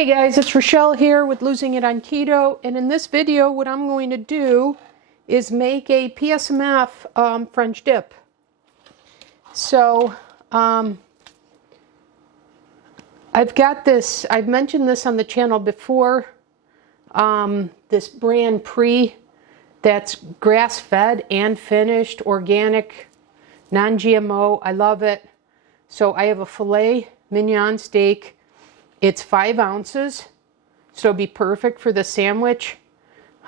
Hey guys, it's Rochelle here with Losing It on Keto, and in this video what I'm going to do is make a PSMF French dip. So I've got this, I've mentioned this on the channel before, this brand Pre that's grass-fed and finished, organic, non-GMO. I love it. So I have a filet mignon steak. It's 5 ounces, so it'll be perfect for the sandwich.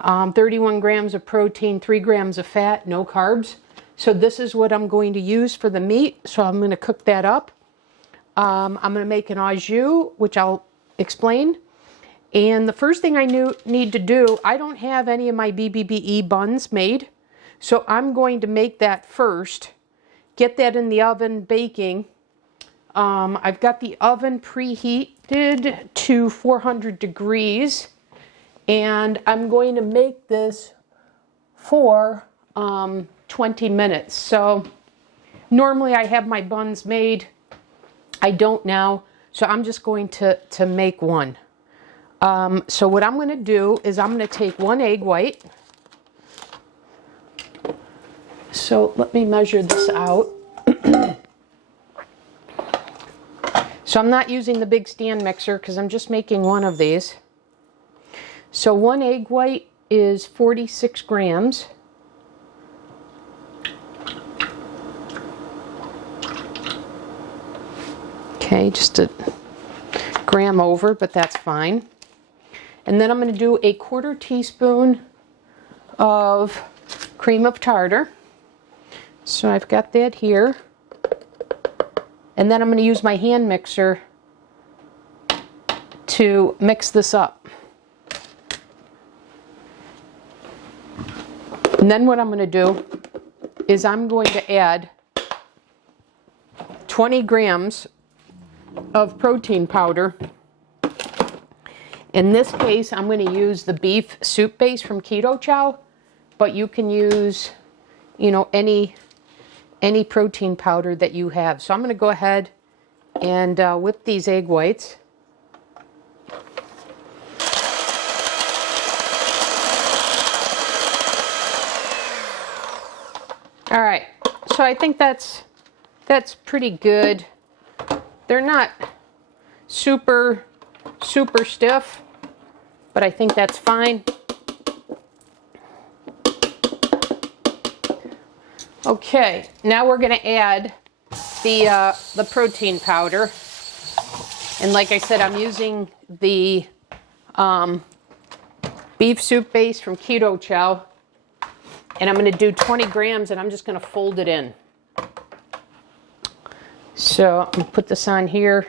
31 grams of protein, 3 grams of fat, no carbs. So this is what I'm going to use for the meat. So I'm going to cook that up. I'm going to make an au jus, which I'll explain. And the first thing I need to do, I don't have any of my BBBE buns made. So I'm going to make that first. Get that in the oven baking. I've got the oven preheated to 400 degrees, and I'm going to make this for 20 minutes. So normally I have my buns made. I don't now, so I'm just going to make one. So what I'm going to do is I'm going to take 1 egg white. So let me measure this out. So I'm not using the big stand mixer because I'm just making one of these. So 1 egg white is 46 grams. Okay, just a gram over, but that's fine. And then I'm going to do a 1/4 teaspoon of cream of tartar. So I've got that here. And then I'm going to use my hand mixer to mix this up. And then what I'm going to do is I'm going to add 20 grams of protein powder. In this case, I'm going to use the beef soup base from Keto Chow, but you can use, any protein powder that you have. So I'm going to go ahead and whip these egg whites. All right, so I think that's pretty good. They're not super stiff, but I think that's fine. Okay, now we're going to add the protein powder, and like I said, I'm using the beef soup base from Keto Chow, and I'm going to do 20 grams, and I'm just going to fold it in. So I'm going to put this on here.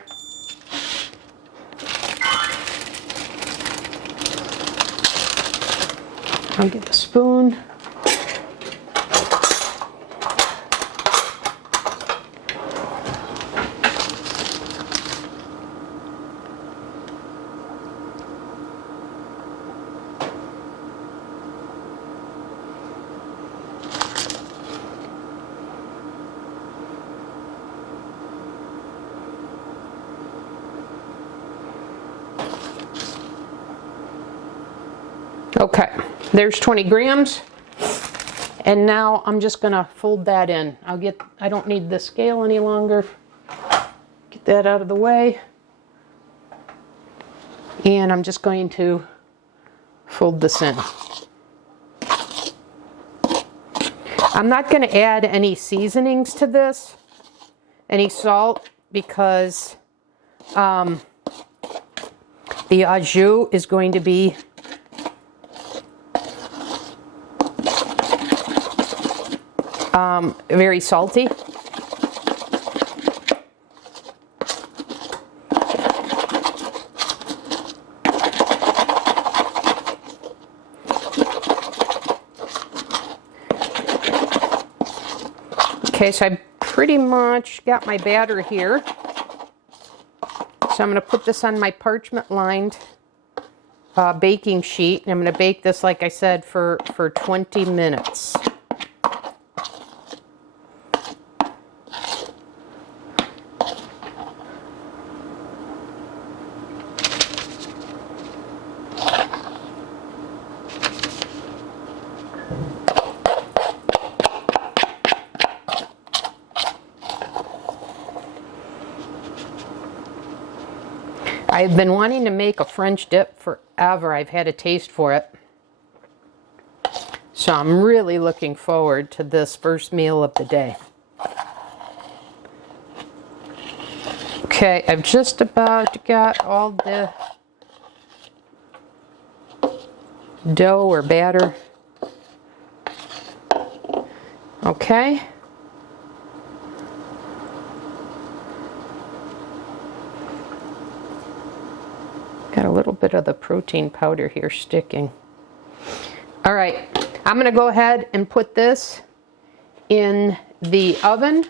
I'll get the spoon. Okay, there's 20 grams, and now I'm just going to fold that in. I don't need the scale any longer. Get that out of the way. And I'm just going to fold this in. I'm not going to add any seasonings to this, any salt, because the au jus is going to be very salty. Okay, so I pretty much got my batter here. So I'm going to put this on my parchment lined baking sheet, and I'm going to bake this, like I said, for 20 minutes. I've been wanting to make a French dip forever. I've had a taste for it. So I'm really looking forward to this first meal of the day. Okay, I've just about got all the dough or batter. Okay. Got a little bit of the protein powder here sticking. All right, I'm going to go ahead and put this in the oven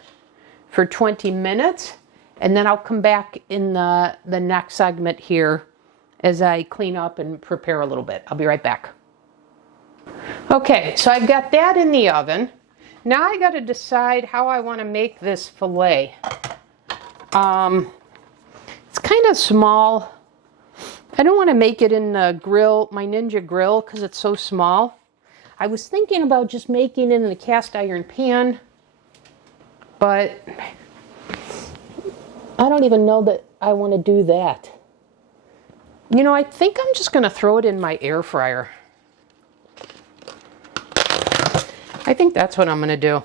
for 20 minutes, and then I'll come back in the next segment here as I clean up and prepare a little bit. I'll be right back. Okay, so I've got that in the oven. Now I got to decide how I want to make this filet. It's kind of small. I don't want to make it in the grill, my Ninja grill, because it's so small. I was thinking about just making it in a cast iron pan, but I don't even know that I want to do that. You know, I think I'm just going to throw it in my air fryer. I think that's what I'm going to do.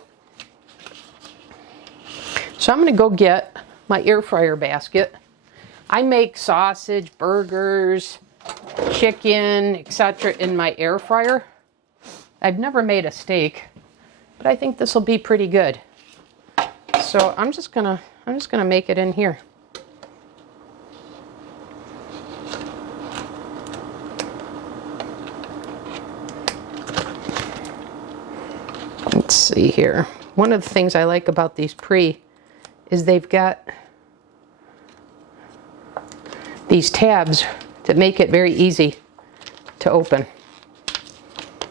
So I'm going to go get my air fryer basket. I make sausage, burgers, chicken, etc. in my air fryer. I've never made a steak, but I think this will be pretty good. So I'm just gonna make it in here. Let's see here. One of the things I like about these Pre is they've got these tabs that make it very easy to open.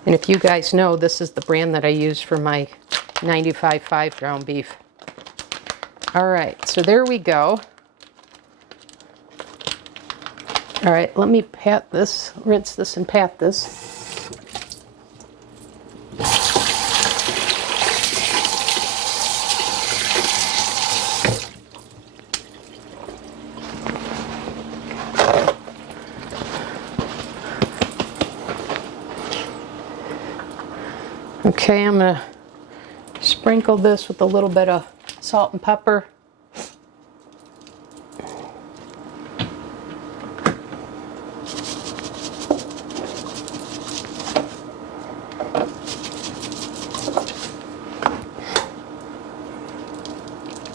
And if you guys know, this is the brand that I use for my 95.5 ground beef. All right, so there we go. All right, let me pat this, rinse this and pat this. Okay, I'm going to sprinkle this with a little bit of salt and pepper.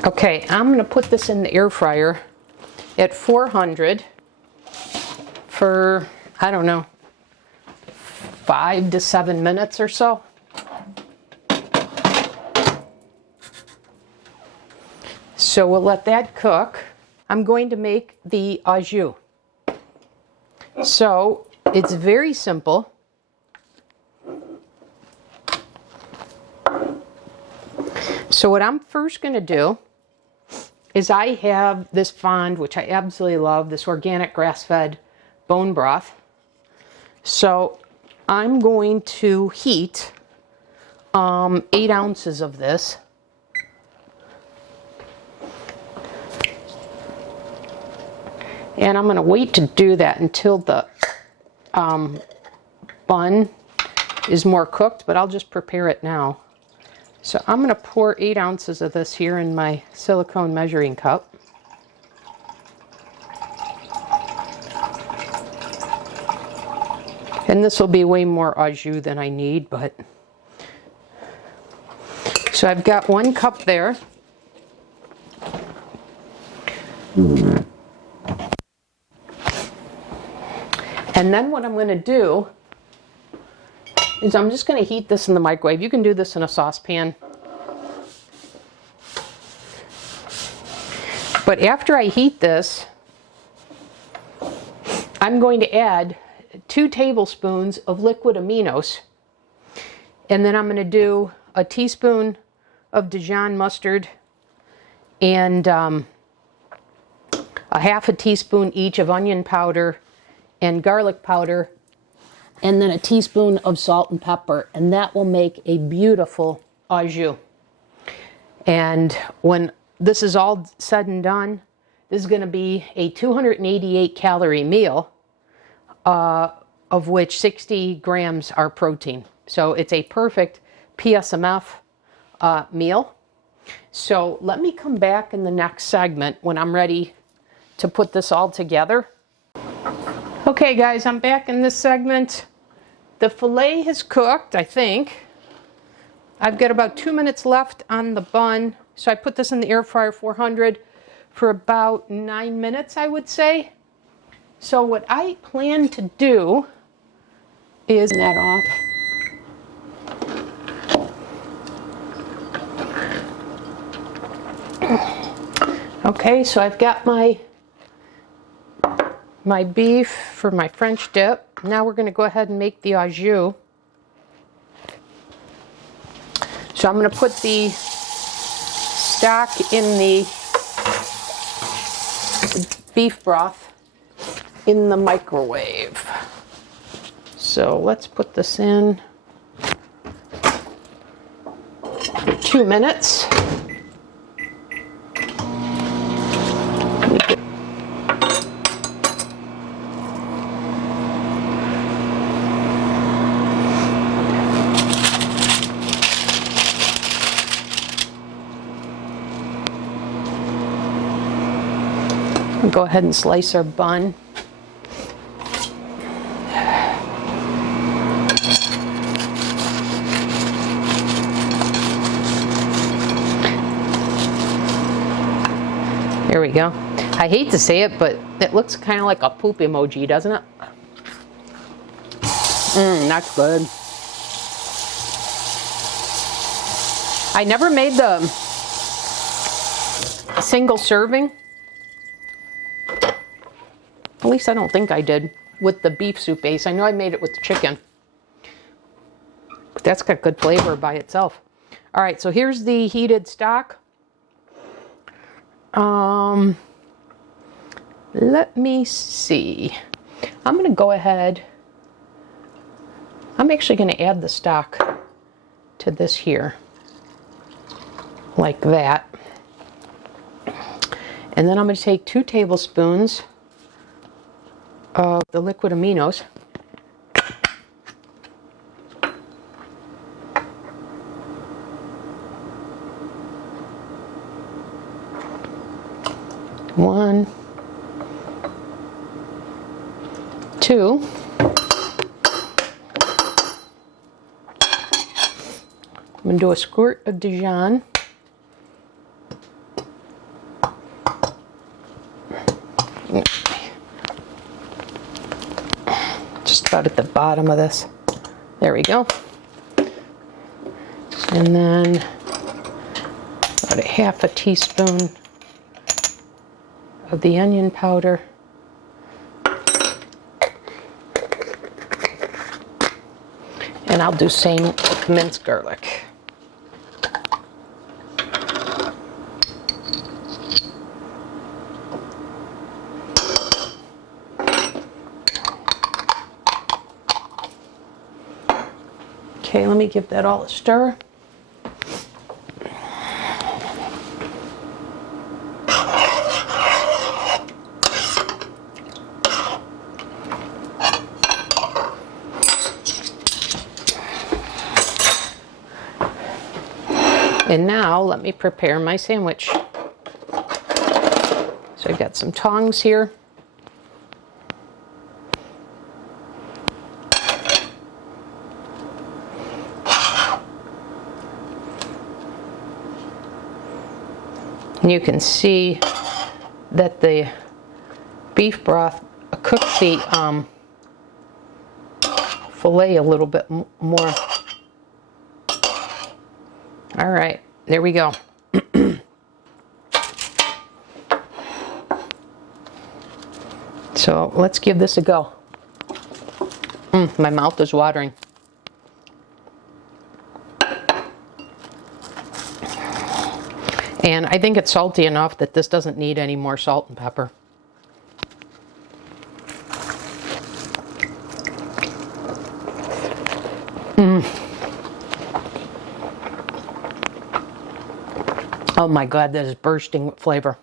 Okay, I'm going to put this in the air fryer at 400 for, I don't know, 5 to 7 minutes or so. So we'll let that cook. I'm going to make the au jus. So it's very simple. So what I'm first going to do is I have this fond, which I absolutely love, this organic grass-fed bone broth. So I'm going to heat 8 ounces of this. And I'm going to wait to do that until the bun is more cooked, but I'll just prepare it now. So I'm going to pour 8 ounces of this here in my silicone measuring cup. And this will be way more au jus than I need, but... So I've got 1 cup there. And then what I'm going to do is I'm just going to heat this in the microwave. You can do this in a saucepan. But after I heat this, I'm going to add 2 tablespoons of liquid aminos. And then I'm going to do a teaspoon of Dijon mustard and a half a teaspoon each of onion powder and garlic powder and then a teaspoon of salt and pepper, and that will make a beautiful au jus. And when this is all said and done, this is going to be a 288 calorie meal, of which 60 grams are protein. So it's a perfect PSMF meal. So let me come back in the next segment when I'm ready to put this all together. Okay guys, I'm back in this segment. The filet has cooked, I think. I've got about 2 minutes left on the bun. So I put this in the air fryer 400 for about 9 minutes, I would say. So what I plan to do is that off. Okay, so I've got my beef for my French dip. Now we're going to go ahead and make the au jus. So I'm going to put the stock in the beef broth in the microwave. So let's put this in 2 minutes. Go ahead and slice our bun. There we go. I hate to say it, but it looks kind of like a poop emoji, doesn't it? That's good. I never made the single serving. At least I don't think I did with the beef soup base. I know I made it with the chicken. But that's got good flavor by itself. All right, so here's the heated stock. Let me see. I'm going to go ahead. I'm actually going to add the stock to this here. Like that. And then I'm going to take 2 tablespoons of the liquid aminos. One, 2. I'm going to do a squirt of Dijon. Just about at the bottom of this. There we go. And then about a half a teaspoon of the onion powder. And I'll do same with minced garlic. Okay, let me give that all a stir. And now let me prepare my sandwich. So I've got some tongs here. And you can see that the beef broth cooked the filet a little bit more. All right, there we go. So let's give this a go. My mouth is watering. And I think it's salty enough that this doesn't need any more salt and pepper. Oh my God, that is bursting with flavor.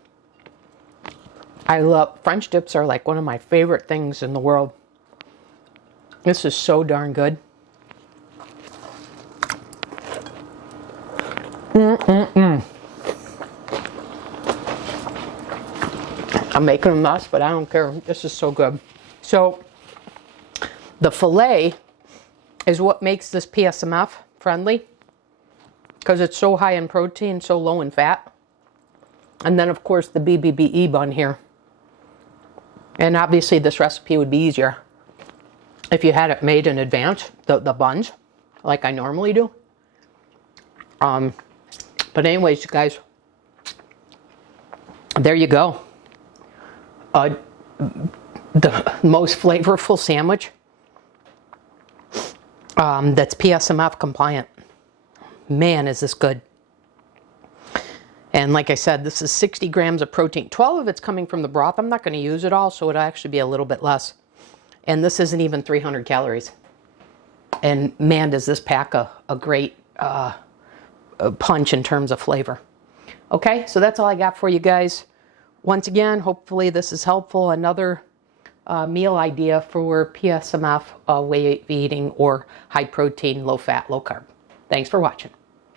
I love, French dips are like one of my favorite things in the world. This is so darn good. I'm making a mess, but I don't care. This is so good. So the filet is what makes this PSMF friendly, because it's so high in protein, so low in fat. And then of course the BBBE bun here. And obviously this recipe would be easier if you had it made in advance, the buns, like I normally do. But anyways, guys, there you go. The most flavorful sandwich that's PSMF compliant. Man, is this good. And like I said, this is 60 grams of protein. 12 of it's coming from the broth. I'm not going to use it all, so it'll actually be a little bit less. And this isn't even 300 calories. And man, does this pack a great punch in terms of flavor. Okay, so that's all I got for you guys. Once again, hopefully this is helpful. Another meal idea for PSMF, weight eating, or high protein, low fat, low carb. Thanks for watching.